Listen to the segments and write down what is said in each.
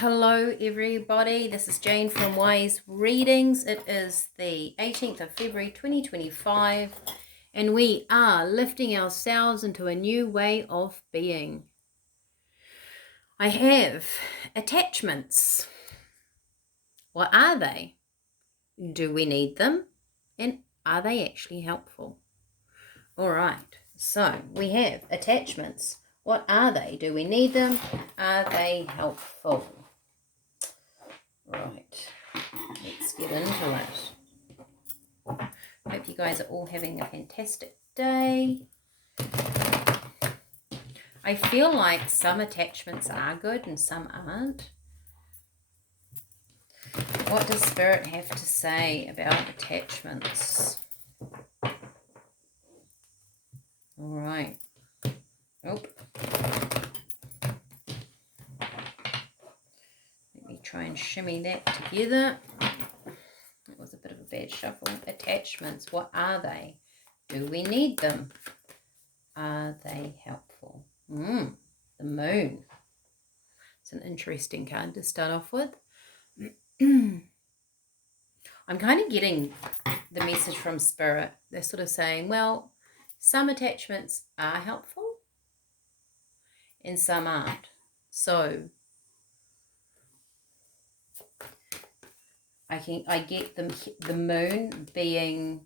Hello everybody, this is Jane from Wise Readings. It is the 18th of February 2025 and we are lifting ourselves into a new way of being. I have attachments. What are they? Do we need them? And are they actually helpful? Alright, so we have attachments. What are they? Do we need them? Are they helpful? Right, let's get into it. Hope you guys are all having a fantastic day. I feel like some attachments are good and some aren't. What does Spirit have to say about attachments? Alright. Oh. Let me try and shimmy that together. That was a bit of a bad shuffle. Attachments, what are they? Do we need them? Are they helpful? The Moon. It's an interesting card to start off with. I'm kind of getting the message from Spirit. They're sort of saying, well, some attachments are helpful and some aren't. So I get the Moon being,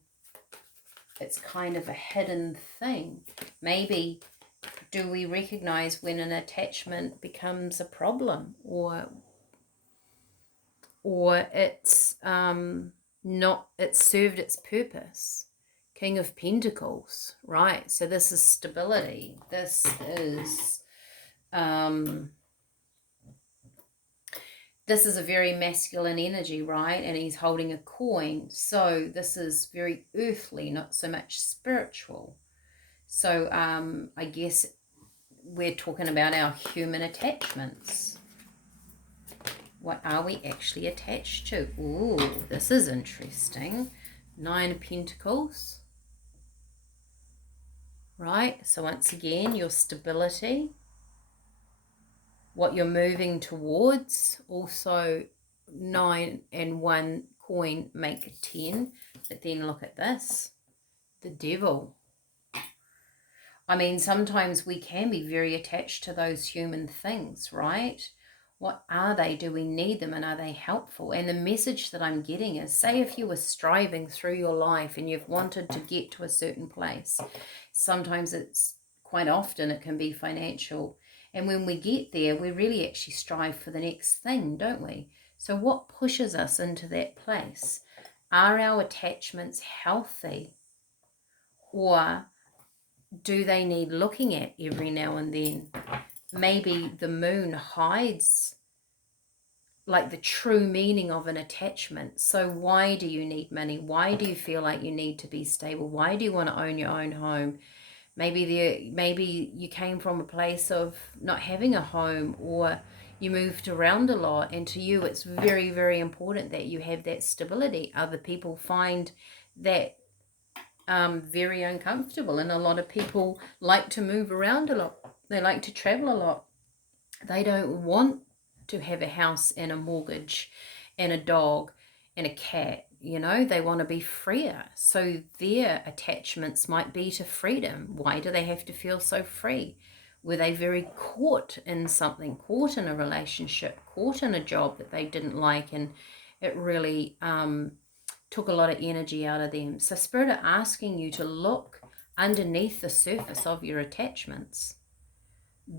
it's kind of a hidden thing. Maybe do we recognize when an attachment becomes a problem or it's it's served its purpose? King of Pentacles, right? So this is stability. This is a very masculine energy, right? And he's holding a coin. So this is very earthly, not so much spiritual. So I guess we're talking about our human attachments. What are we actually attached to? Ooh, this is interesting. 9 of Pentacles. Right? So once again, your stability. What you're moving towards. Also, 9 and 1 coin make 10. But then look at this. The Devil. I mean, sometimes we can be very attached to those human things, right? What are they? Do we need them? And are they helpful? And the message that I'm getting is, say if you were striving through your life and you've wanted to get to a certain place, sometimes quite often it can be financial. And when we get there, we really actually strive for the next thing, don't we? So what pushes us into that place? Are our attachments healthy? Or do they need looking at every now and then? Maybe the Moon hides like the true meaning of an attachment. So why do you need money? Why do you feel like you need to be stable? Why do you want to own your own home? Maybe you came from a place of not having a home, or you moved around a lot, and to you it's very, very important that you have that stability. Other people find that very uncomfortable, and a lot of people like to move around a lot. They like to travel a lot. They don't want to have a house and a mortgage and a dog and a cat. You know, they want to be freer. So their attachments might be to freedom. Why do they have to feel so free? Were they very caught in something, caught in a relationship, caught in a job that they didn't like, and it really took a lot of energy out of them? So Spirit are asking you to look underneath the surface of your attachments.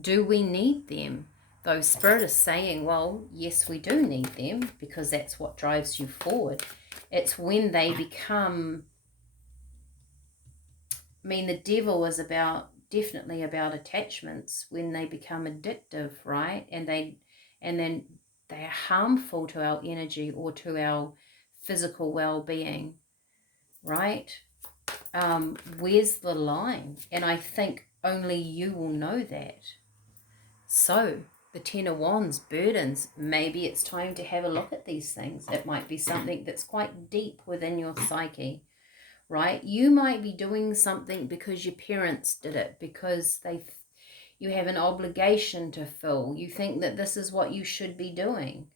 Do we need them? Though Spirit is saying, well, yes, we do need them, because that's what drives you forward. It's when they become, I mean, the Devil is definitely about attachments, when they become addictive, right? And then they are harmful to our energy or to our physical well-being, right? Where's the line? And I think only you will know that. So the 10 of Wands, burdens. Maybe it's time to have a look at these things. It might be something that's quite deep within your psyche, right? You might be doing something because your parents did it, because You have an obligation to fill. You think that this is what you should be doing.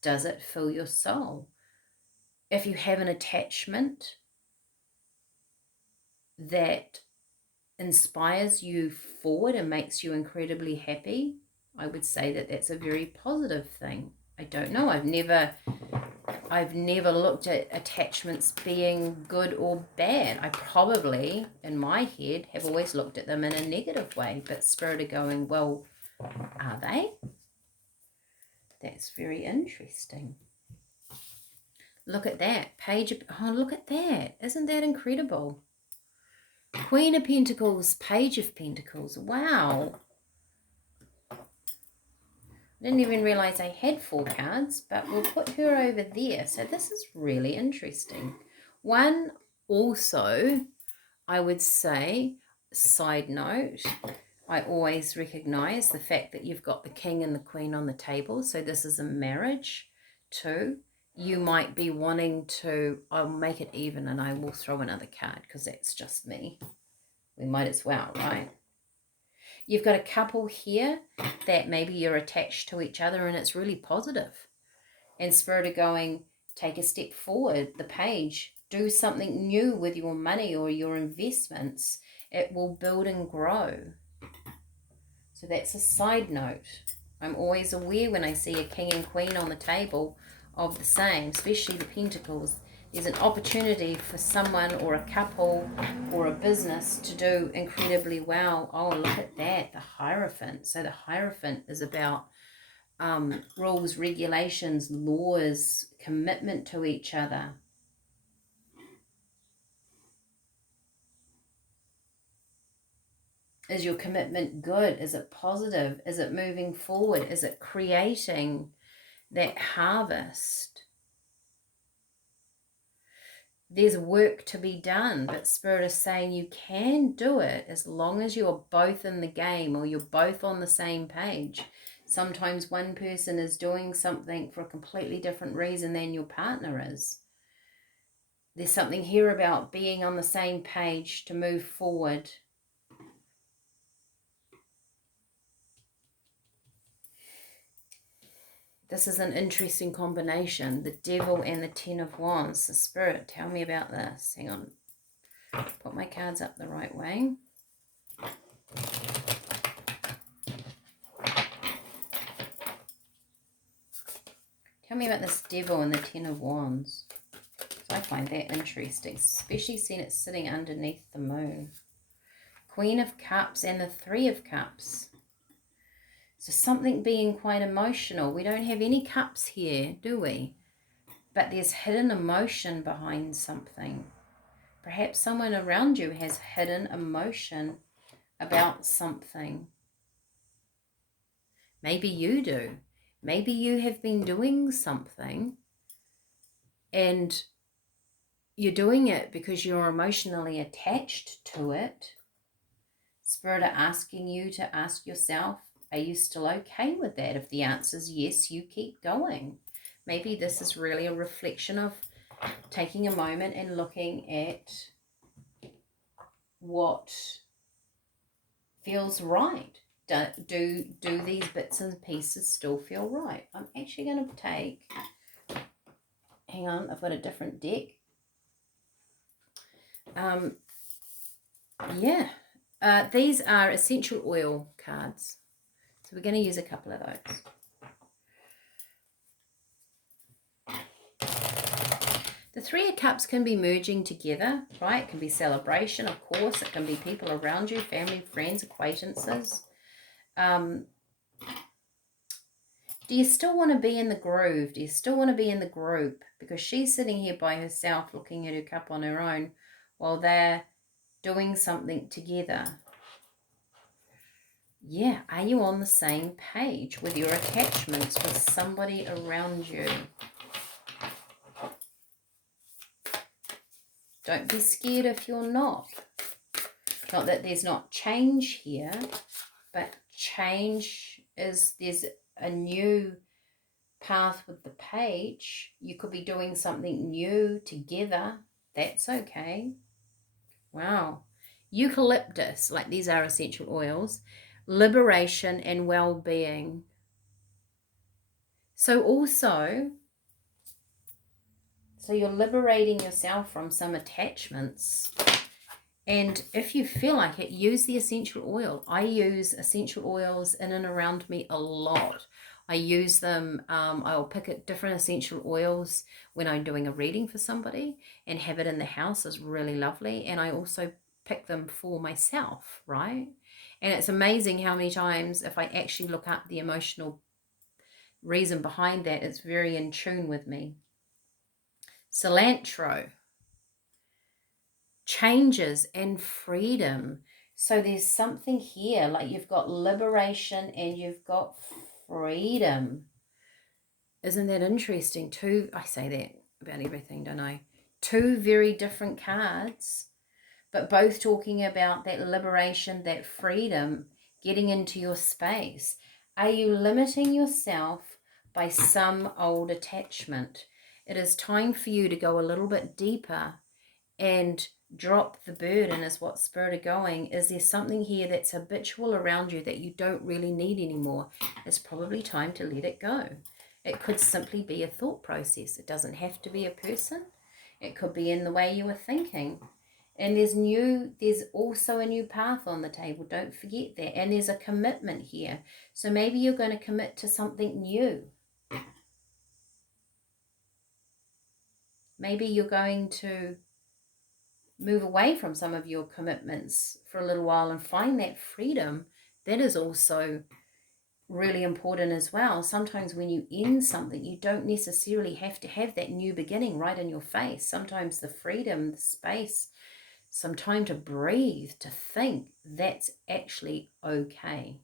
Does it fill your soul? If you have an attachment that inspires you forward and makes you incredibly happy, I would say that that's a very positive thing. I don't know. I've never looked at attachments being good or bad. I probably, in my head, have always looked at them in a negative way, but Spirit are going, well, are they? That's very interesting. Look at that. Look at that. Isn't that incredible? Queen of Pentacles, Page of Pentacles. Wow. I didn't even realize I had 4 cards, but we'll put her over there. So this is really interesting. One, also, I would say, side note, I always recognize the fact that you've got the King and the Queen on the table. So this is a marriage. 2, you might be wanting to, I'll make it even and I will throw another card because that's just me. We might as well, right? You've got a couple here that maybe you're attached to each other and it's really positive. And Spirit are going, take a step forward, the Page. Do something new with your money or your investments. It will build and grow. So that's a side note. I'm always aware when I see a King and Queen on the table of the same, especially the Pentacles. There's an opportunity for someone or a couple or a business to do incredibly well. Oh, look at that, the Hierophant. So the Hierophant is about rules, regulations, laws, commitment to each other. Is your commitment good? Is it positive? Is it moving forward? Is it creating that harvest? There's work to be done, but Spirit is saying you can do it as long as you're both in the game or you're both on the same page. Sometimes one person is doing something for a completely different reason than your partner is. There's something here about being on the same page to move forward. This is an interesting combination, the Devil and the Ten of Wands. The Spirit, tell me about this. Hang on. Put my cards up the right way. Tell me about this Devil and the Ten of Wands. I find that interesting, especially seeing it sitting underneath the moon. Queen of Cups and the Three of Cups. So something being quite emotional. We don't have any cups here, do we? But there's hidden emotion behind something. Perhaps someone around you has hidden emotion about something. Maybe you do. Maybe you have been doing something and you're doing it because you're emotionally attached to it. Spirit are asking you to ask yourself, are you still okay with that? If the answer is yes, you keep going. Maybe this is really a reflection of taking a moment and looking at what feels right. Do these bits and pieces still feel right? I'm actually going to take, hang on, I've got a different deck. These are essential oil cards. So we're going to use a couple of those. The Three of Cups can be merging together, right? It can be celebration, of course. It can be people around you, family, friends, acquaintances. Do you still want to be in the groove? Do you still want to be in the group? Because she's sitting here by herself looking at her cup on her own while they're doing something together. Yeah, are you on the same page with your attachments with somebody around you? Don't be scared if you're not. Not that there's not change here, but change is, there's a new path with the Page. You could be doing something new together. That's okay. Wow. Eucalyptus, like these are essential oils. liberation and well-being. So you're liberating yourself from some attachments. And if you feel like it, use the essential oil. I use essential oils in and around me a lot. I use them, I'll pick at different essential oils when I'm doing a reading for somebody, and have it in the house is really lovely. And I also pick them for myself, right? And it's amazing how many times, if I actually look up the emotional reason behind that, it's very in tune with me. Cilantro. Changes and freedom. So there's something here, like you've got liberation and you've got freedom. Isn't that interesting? I say that about everything, don't I? Two very different cards, but both talking about that liberation, that freedom, getting into your space. Are you limiting yourself by some old attachment? It is time for you to go a little bit deeper and drop the burden, is what Spirit are going. Is there something here that's habitual around you that you don't really need anymore? It's probably time to let it go. It could simply be a thought process. It doesn't have to be a person. It could be in the way you were thinking. And there's also a new path on the table. Don't forget that. And there's a commitment here. So maybe you're going to commit to something new. Maybe you're going to move away from some of your commitments for a little while and find that freedom. That is also really important as well. Sometimes when you end something, you don't necessarily have to have that new beginning right in your face. Sometimes the freedom, the space, some time to breathe, to think, that's actually okay.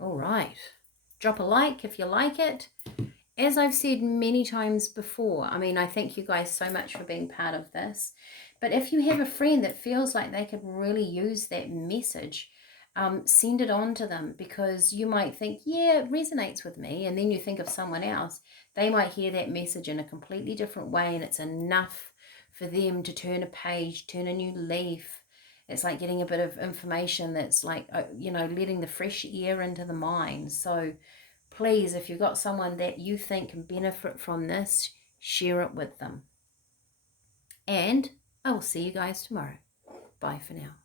All right. Drop a like if you like it. As I've said many times before, I mean, I thank you guys so much for being part of this. But if you have a friend that feels like they could really use that message, send it on to them, because you might think, yeah, it resonates with me. And then you think of someone else. They might hear that message in a completely different way, and it's enough for them to turn a page, turn a new leaf. It's like getting a bit of information that's like, letting the fresh air into the mind. So please, if you've got someone that you think can benefit from this, share it with them. And I will see you guys tomorrow. Bye for now.